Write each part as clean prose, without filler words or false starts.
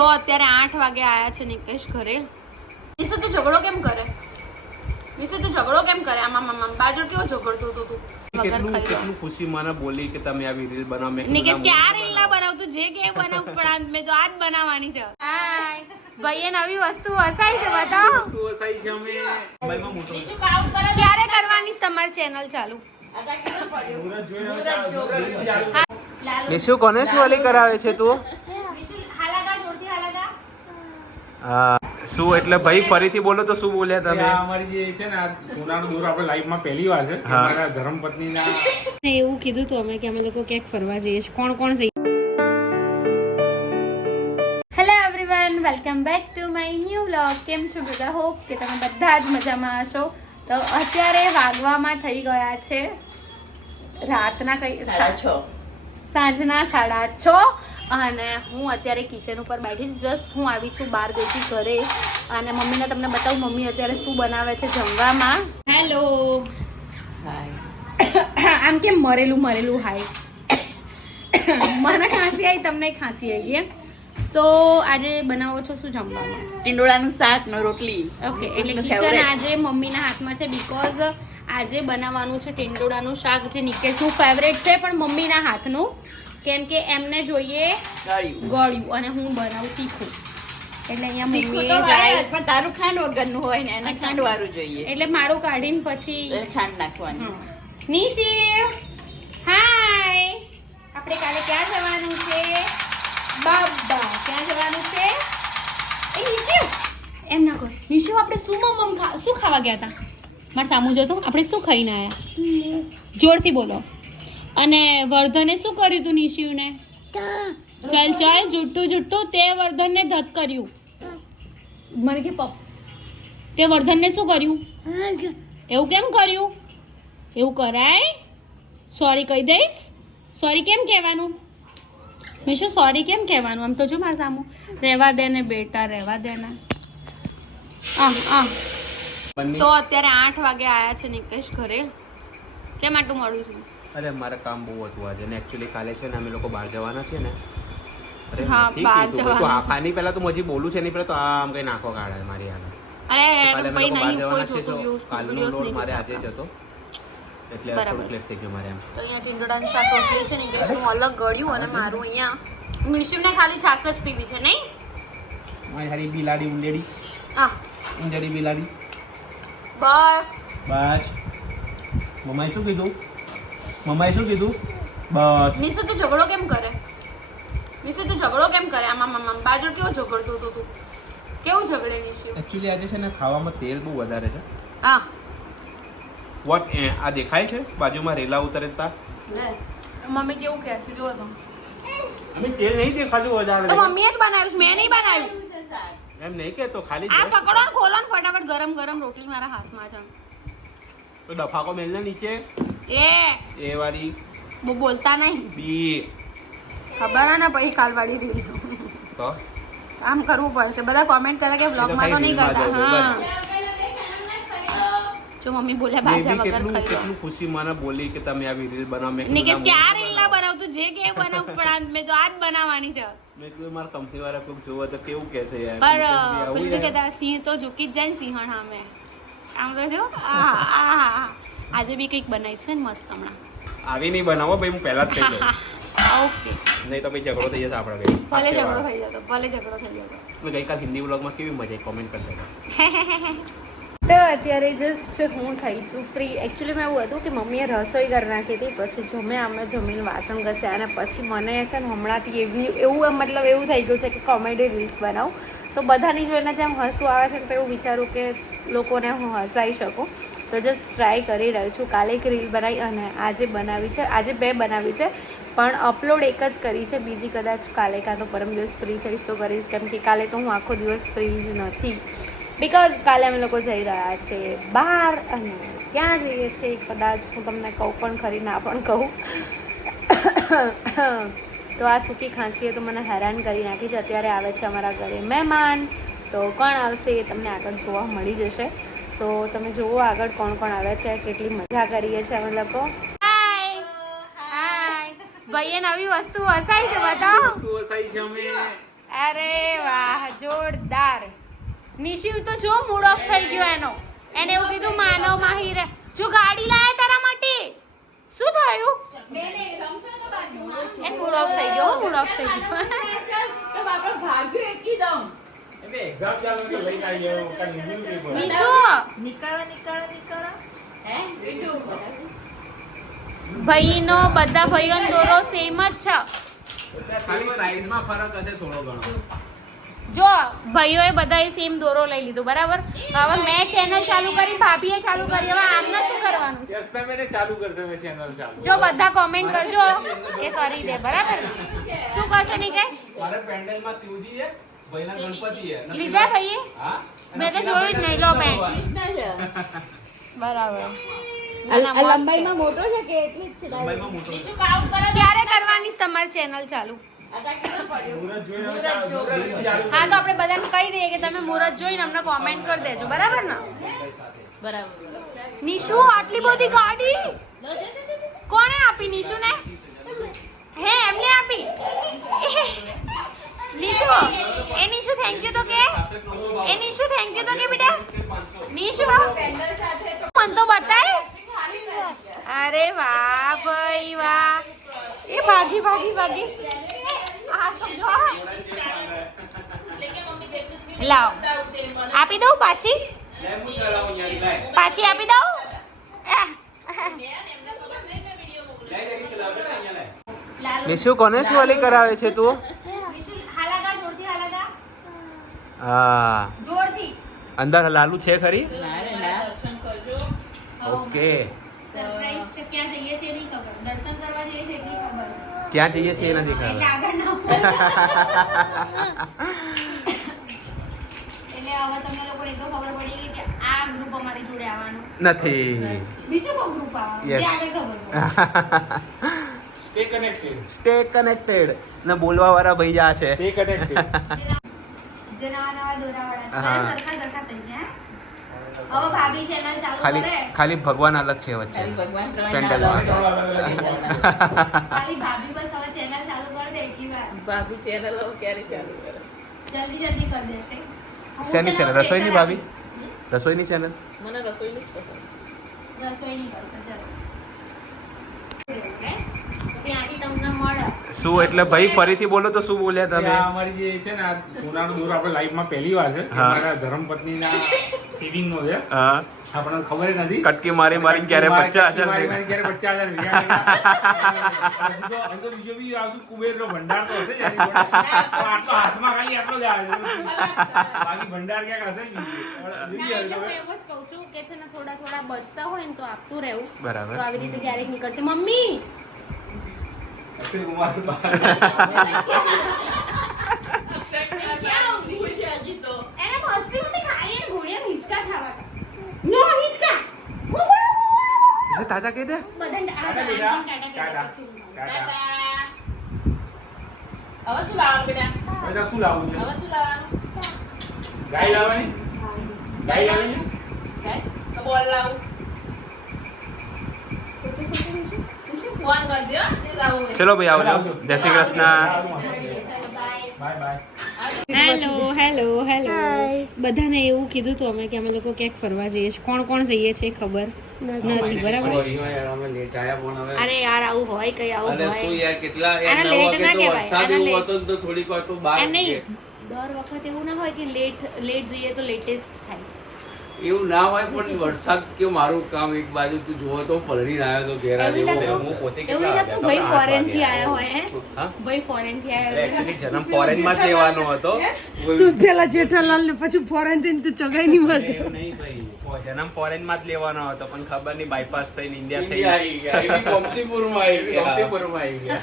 તો અત્યારે 8 વાગે આયા છે નિકેશ ઘરે. નિશે તું ઝઘડો કેમ કરે? નિશે તું ઝઘડો કેમ કરે? આમાં બાજુ કેવો ઝઘડતો હતો તું? કેટલું ખુશી મને બોલી કે તમે આવી રીલ બનાવો. મેં નિકેશ કે આ રીલ ના બનાવ, તું જે કે બનાવ, પણ મેં તો આજ બનાવવાની છે. હાય ભાઈએ નવી વસ્તુ વસાઈ છે, બતાવો. વસ્તુ વસાઈ છે અમે મોબાઈલમાં મોટો. નિશુ કામ કરે. ક્યારે કરવાની છે તમારી ચેનલ ચાલુ? નિશુ કોને શું વાલી કરાવે છે તું? નિશુ હાલાગા જોરથી હાલાગા. હા શું એટલે ભાઈ ફરીથી બોલો તો શું બોલ્યા તમે? અમારી જે છે ને સોનાનો દોર આપણે લાઈફમાં પહેલી વાર છે. મારા ધર્મપત્નીના એવું કીધું તો અમે કે અમે લોકો ક્યાંક ફરવા જઈએ છીએ. કોણ કોણ જઈએ? Hello everyone, welcome back to my new vlog. કેમ છો બધા? હોપ કે તમે બધા જ મજામાં હશો. તો અત્યારે વાગવામાં થઈ ગયા છે રાતના સાંજના 6:30 અને હું અત્યારે કિચન ઉપર બેઠી છું. જસ્ટ હું આવી છું બહાર ગઈ હતી ઘરે અને મમ્મીને તમને બતાવું મમ્મી અત્યારે શું બનાવે છે જમવામાં. હેલો, આમ કેમ મરેલું હાય. મને ખાંસી આવી, તમને ખાંસી આવી એમ. સો આજે બનાવો છો શું જમવામાં? ટીંડોળાનું શાક ને રોટલી. ઓકે, એટલે કિચન આજે મમ્મીના હાથમાં છે બીકોઝ આજે બનાવવાનું છે ટીંડોળાનું શાક, જે નિકેશનું ફેવરેટ છે પણ મમ્મીના હાથનું, કેમ કે એમને જોઈએ ગળ્યું અને હું બનાવું તીખું. એટલે અહીંયા મમ્મીએ પણ તારું ખાંડ વગરનું હોય ને એને ખાંડ વાળું જોઈએ, એટલે મારું કાઢીને પછી ખાંડ નાખવાની. નિશી હાય, આપણે કાલે ક્યાં જવાનું છે? બાબા ક્યાં જવાનું છે? એ નિશી એમ ના કહો. નિશી આપણે શું શું ખાવા ગયા હતા? મારે સામું જતો આપણે શું ખાઈને આવ્યા? જોરથી બોલો. અને વર્ધને શું કર્યું તું નિશીને? ચાલ જુઠ્ઠું તે વર્ધનને ધત કર્યું. મને કે પપ તે વર્ધનને શું કર્યું? એવું કેમ કર્યું? એવું કરાય? સોરી કહી દઈશ. સોરી કેમ કહેવાનું? નિશુ સોરી કેમ કહેવાનું? આમ તો જો મારા સામું. રહેવા દે ને બેટા, રહેવા દે ને. તો અત્યારે 8 વાગે આયા છે નિકેશ ઘરે. કેમ આટલું મળું છું? અરે મારે કામ બહુ હતું આજે ને એકચ્યુઅલી કાલે છે ને અમે લોકો બહાર જવાના છે ને. અરે હા, બહાર જવાના. આખાની પહેલા તો મજી બોલું છે નહીં, પહેલા તો આમ કઈ નાખો કાઢે મારી આગળ. અરે કાલે અમે ભાઈ લોકો બહાર નહીં, જવાના કોઈ છે તો જોતું કાલનો લોડ મારે આજે જ હતો, એટલે થોડુંક લેટ થઈ ગયું મારે એમ. તો અહીંયા ટીંડોળાનું શાક રોટલી છે નિકેશનું અલગ ગળ્યું અને મારું અહીંયા નિશુને ખાલી છાસ જ પીવી છે નહીં? મારી હારી બિલાડી ઉંડેડી ઉંડેડી બિલાડી. બસ મમ્માએ શું કીધું? બસ નિશુ તું ઝઘડો કેમ કરે? આમાં બાજુ કેવો ઝઘડતો હતો તું? કેવું ઝઘડે નિશુ? એકચ્યુઅલી આજે છે ને ખાવામાં તેલ બહુ વધારે છે. હા વોટ આ દેખાય છે બાજુમાં રેલા ઉતરતા? લે મમ્મી કેવું કહે છે જો તો. અમે તેલ નહીં દેખાતું વધારે. તો મમ્મીએ જ બનાવ્યું છે, મેં નહીં બનાવ્યું. એમ નહીં કે તો ખાલી આ just પકડો ને ખોલો ને ફટાફટ. ગરમ રોટલી મારા હાથમાં છે. તો ડફાકો મેલને નીચે એ વાળી બહુ બોલતા નહીં. બી ખબર ને પછી કાલવાડી રીલ તો કામ કરવું પડશે. બધા કોમેન્ટ કરે કે વ્લોગમાં તો નહીં કરતા. હા જો મમ્મી બોલ્યા બાજા વગર ખાઈ લો. કેટલું ખુશી મને બોલી કે તમે આવી રીલ બનાવો. મેં નિકેશ કે આ રીલ ના બનાવ, તું જે કે બનાવ, પણ મેં તો આજ બનાવવાની છે. મેં કીધું મારા કંપની વાળા કોઈક જોવે તો કેવું કહેશે યાર. પર પેલું બી કહેતા સિંહ તો ઝૂકી જ જાય ને સિંહણ સામે. આમ તો જો આજે બી કંઈક બનાવીશ ને મસ્ત હમણાં. આવી નહીં બનાવો ભાઈ, હું પહેલા જ કહી દઉં. ઓકે, નહીં તો ભાઈ ઝઘડો થઈ જશે આપણે. ભલે ઝઘડો થઈ જતો. ગઈકાલ હિન્દી વ્લોગમાં કેવી મજા આવી કોમેન્ટ કરી દેતા. તો અત્યારે જસ્ટ હું થઈ છું ફ્રી. એકચ્યુઅલી મેં એવું હતું કે મમ્મીએ રસોઈ કરી નાખી હતી, પછી અમે જમીને વાસણ ઘસ્યા અને પછી મને છે ને હમણાંથી એવું મતલબ એવું થઈ ગયું છે કે કોમેડી રીલ્સ બનાવું. તો બધાની જોઈને જેમ હસવું આવે છે ને તો એવું વિચારું કે લોકોને હું હસાવી શકું. તો જસ્ટ ટ્રાય કરી રહી છું. કાલે એક રીલ બનાવી અને આજે બનાવી છે. આજે 2 બનાવી છે પણ અપલોડ એક જ કરી છે. બીજી કદાચ કાલે કાં તો પરમ દિવસ ફ્રી થઈશ તો કરીશ, કેમ કે કાલે તો હું આખો દિવસ ફ્રી જ નથી. બિકોઝ કાલે અમે લોકો જઈ રહ્યા છે બહાર અને ક્યાં જઈએ છીએ કદાચ હું તમને કહું પણ ખરી, ના પણ કહું. તો આ સૂકી ખાંસીએ તો મને હેરાન કરી નાખી છે. અત્યારે આવે છે અમારા ઘરે મહેમાન, તો કોણ આવશે એ તમને આગળ જોવા મળી જશે. સો તમે જુઓ આગળ કોણ આવે છે, કેટલી મજા કરીએ છીએ અમે લોકો. હાય ભાઈએ નવી વસ્તુ વસાઈ છે, બતાવો. વસ્તુ વસાઈ છે અમે અરે વાહ જોરદાર. નિશિવ તો જો મૂડ ઓફ થઈ ગયો એનો. એને એવું કીધું માનવ માહિર જો ગાડી લાયા તારા માટે. શું થયું? એ મૂડ ઓફ થઈ ગયો, મૂડ ઓફ થઈ ગયો. એક્ઝામ ચાલુ એટલે લઈને આવી ગયો કાલ હિન્દી પેપર. નિશુ ભાઈનો બધા ભાઈઓનો દોરો સેમ જ છે. ખાલી સાઈઝમાં ફરક હશે થોડો ઘણો. જો ભાઈઓએ બધાએ સેમ દોરો લઈ લીધો બરાબર. હવે મેં ચેનલ ચાલુ કરી, ભાભીએ ચાલુ કરી. હવે આમને શું કરવાનું છે? યસ તમે ચાલુ કરશે મેં ચેનલ ચાલુ. જો બધા કોમેન્ટ કરજો એ કરી દે બરાબર. શું કહો છો નિકેશ? મારે પેન્ડલમાં શિવજી છે, ભાઈના ગણપતિ છે. લીધા ભાઈએ? હા. મેં તો જોયું જ નહીં. લો બેન બરાબર. લંબાઈમાં મોટો છે કે એટલી જ છે? લંબાઈમાં મોટો છે. ક્યારે કરવાની છે તમારી ચેનલ ચાલુ? મુહૂર્ત જોઈને હવે ચાલુ. હા તો આપણે બધાને કહી દઈએ કે તમે મુહૂર્ત જોઈને અમને કોમેન્ટ કરી દેજો બરાબર ને. બરાબર. નિશુ આટલી બધી ગાડી કોણે આપી? નિશુ ને હે એમને આપી. નિશુ એ નિશુ થેન્ક યુ તો કે. એ નિશુ થેન્ક યુ તો કે બેટા. નિશુ મન તો બતાય. અરે વાહ ભાઈ વાહ. એ ભાગી ભાગી ભાગી. આ તો જો લાવ આપી દઉં પાછી. લે હું ચલાવું યાર લાય. પાછી આપી દઉં. નિશુ કોને શું વાલી કરાવે છે તું? હાલાગા જોરથી હાલાગા હા, જોરથી. અંદર લાલુ છે ખરી? દર્શન કરજો. ઓકે. સરપ્રાઈઝ છે. ક્યાં જઈએ છીએ નહીં ખબર. દર્શન કરવા જઈએ છીએ એટલી ખબર. ક્યાં જઈએ છીએ એ નથી એટલે ખબર. આગળ ના એટલે હવે તમને લોકો એટલો ખબર પડી ગઈ કે આ ગ્રુપ અમારી જોડે આવવાનું. નથી. બીજું કોઈ ગ્રુપ આવવાનું. Yes. જે આગળ ખબર પડે. Stay connected. સ્ટે કનેક્ટેડ ને બોલવા વાળા ભાઈ આ છે. Stay connected. જે નવા નવા દોરાવાળા છે. હા. સરખા સરખા થઈ ગયા. હવે ભાભી ચેનલ ચાલુ ખાલી કરે. ખાલી ભગવાન અલગ છે વચ્ચે. ખાલી ભગવાન પેન્ડલમાં. ખાલી ભાભી બસ હવે ચેનલ ચાલુ કરી દે એટલી વાર. ભાભી ચેનલ ક્યારે ચાલુ કરે? જલ્દી જલ્દી કરી દેશે. શેની ચેનલ? રસોઈની ભાભી? રસોઈની ચેનલ? મને રસોઈનું જ પસંદ. રસોઈની કરશે ચલો. ઓકે. ત્યાંથી તમને મળે. શું એટલે ભાઈ ફરીથી બોલો તો શું બોલ્યા તમે? આ અમારી જે છે ને આ સોનાનો દોર આપણે લાઈફમાં પહેલી વાર છે. હા. મારા ધર્મપત્નીના સિવિંગનો છે. હા, આપણને ખબર જ નથી. કટકી મારી મારીને ક્યારે 50,000 મારી ક્યારે 50,000 હજુ તો બીજો બી આવશું કુબેરનો ભંડાર તો હશે જ એની જોડે. પણ આટલો હાથમાં ખાલી આટલો જ આવે છે. બાકી ભંડાર ક્યાંક હશે જ નહીં. ના, એટલે હું એવું જ કહું છું કે છે ને થોડા થોડા બચતા હોય ને તો આપતું રહેવું. બરાબર. તો આવી રીતે ક્યારેક નીકળશે. મમ્મી અક્ષય કુમાર એને મસ્તી ઉઠી ખાઈ એને ઘોડિયા હિંચકા ખાવા હતા. નો હિંચકા. શું તાતા કહી દે? બધાને આ ટાટા જવાનું બેટા. ટાટા કહેતા પછી ટાટા. હવે શું લાવવાનું બેટા? બેટા શું લાવવું છે? હવે શું લાવવાનું? ગાય લાવવાની? ગાય લાવવાની છે? ગાય? તો બોલ લાવું. ફોન કરજો હો, જે લાવવું હોય. ચલો ભાઈ આવજો. જય Shri Krishna. Bye bye. Hello hello hello બધાને એવું કીધું તો અમે કે અમે લોકો ક્યાંક ફરવા જઈએ છીએ. કોણ કોણ જઈએ છે ખબર નથી બરાબર. અરે યાર આવું હોય કઈ આવું અરે હોય. શું યાર કેટલા આને એક late નવા ના કે તો કહેવાય. વરસાદ આને એવું late. હતો ને તો થોડીક વાર તો બહાર આ નહીં નીકળે. દર વખત એવું ના હોય કે લેટ જઈએ તો લેટેસ્ટ થાય. એવું ના હોય પણ વરસાદ કે મારું કામ એક બાજુ તું જોવો તો પલળી આવ્યો તો ઘેરા એવું જેવો લાગતું? હું પોતે એવું નહીં લાગતું ભાઈ ફોરેન થી આયા હોય હે હા? ભાઈ ફોરેન થી આયા હોય. એકચ્યુઅલી જન્મ ફોરેનમાં જ લેવાનો હતો. તું પેલા જેઠાલાલ ને પછી ફોરેન થઈને તું ચગાઈ નહીં મળે. એવું નહીં ભાઈ. જન્મ ફોરેનમાં જ લેવાનો હતો પણ ખબર નહીં બાયપાસ થઈને ઇન્ડિયા થઈ ઇન્ડિયા આવી ગયા એ બી ગોમતીપુરમાં આવી ગયા ગોમતીપુરમાં આવી ગયા.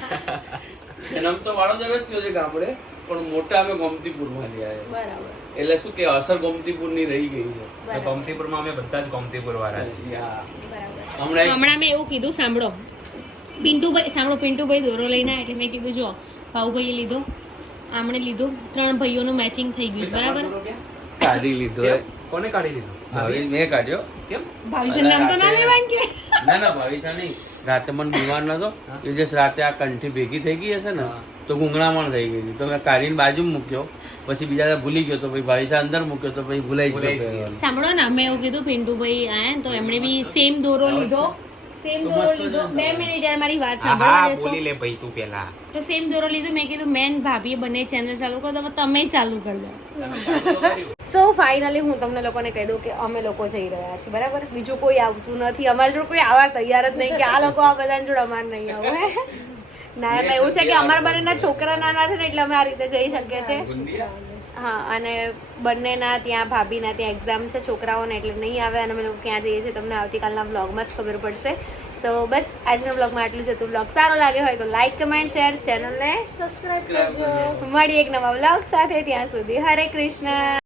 જન્મ તો વાડોદરા જ થયો છે ગામડે પણ મોટા અમે ગોમતીપુરમાં થયા છે. બરાબર એટલે શું કે અસર ગોમતીપુરની રહી ગઈ છે. બરાબર. ગોમતીપુરમાં અમે બધા જ ગોમતીપુર વાળા છીએ. યા. બરાબર. હમણાં એક- હમણાં મેં એવું કીધું સાંભળો પિન્ટુભાઈ દોરો લઈને આવ્યા એટલે મેં કીધું જો ભાઉભાઈએ લીધો આમણે લીધો 3 ભાઈઓનું મેચિંગ થઈ ગયું બરાબર. કાઢી લીધો કેમ? કોને કાઢી દીધું? ભાવિશ મેં કાઢ્યો કેમ? ભાવિસર નામ તો ના લેવાનું કે ના ભાવિશા નહીં રાતે મને બીમાર નતો એ દિવસ રાતે આ કંઠી ભેગી થઈ ગઈ હશે ને તો તો ગૂંગળામણ થઈ ગઈ હતી. તો મેં કાઢીને બાજુ મૂક્યો, પછી બીજા ભૂલી ગયો તો ભાઈ ભાઈસા અંદર મૂક્યો તો ભાઈ ભૂલાઈ ગયો. સાંભળો ને, અમે એવું કીધું પિન્ટુભાઈ આયા ને તો એમણે બી સેમ દોરો લીધો. સેમ દોરો લીધો. 2 મિનિટ યાર, મારી વાત હા સાંભળો. બોલી લે ભાઈ તું પેલા. તો સેમ દોરો લીધો. મેં કીધું મેન ભાભીએ બંને ચેનલ ચાલુ કરો, તો તમે ચાલુ કરી દો. સો ફાઇનલી હું તમને લોકોને કહી દઉં કે અમે લોકો જઈ રહ્યા છીએ, બરાબર. બીજું કોઈ આવતું નથી, અમારી જોડે કોઈ આવવા તૈયાર જ નહીં કે આ લોકો આ બધાની જોડે અમારે નહીં આવે. ના એમાં એવું છે કે અમારા બંનેના છોકરા નાના છે ને એટલે અમે આ રીતે જઈ શકીએ છીએ. હા, અને બંનેના ત્યાં ભાભીના ત્યાં એક્ઝામ છે છોકરાઓને, એટલે નહીં આવે. અને અમે લોકો ક્યાં જઈએ છીએ તમને આવતીકાલના વ્લોગમાં જ ખબર પડશે. સો બસ આજના વ્લોગમાં આટલું જ હતું. વ્લોગ સારો લાગ્યો હોય તો લાઈક, કમેન્ટ, શેર, ચેનલને સબસ્ક્રાઇબ કરજો. મળીએ એક નવા વ્લોગ સાથે. ત્યાં સુધી હરે કૃષ્ણ.